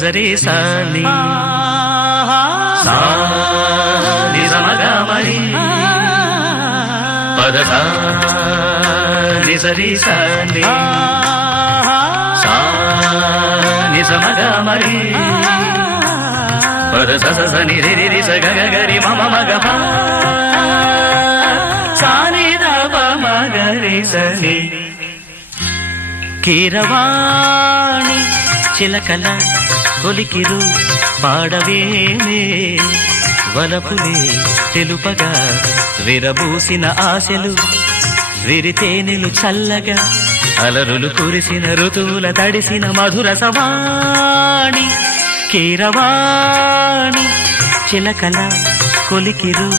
నిజరి సాని సా నిజమగమరి పద సా నిజరి సాని సా నిజమగమరి పద స స ని రి రి స గ గ రి మ మ మ గ ప సా ని ద ప మ గ రి స ని కీరవాణి చిలకల కొలికిరు పాడవేనే వలపులే తెలుపగా విరబూసిన ఆశలు విరితేనెలు చల్లగా అలరులు కురిసిన ఋతువుల తడిసిన మధుర సవాణి కీరవాణి చిలకల కొలికిరు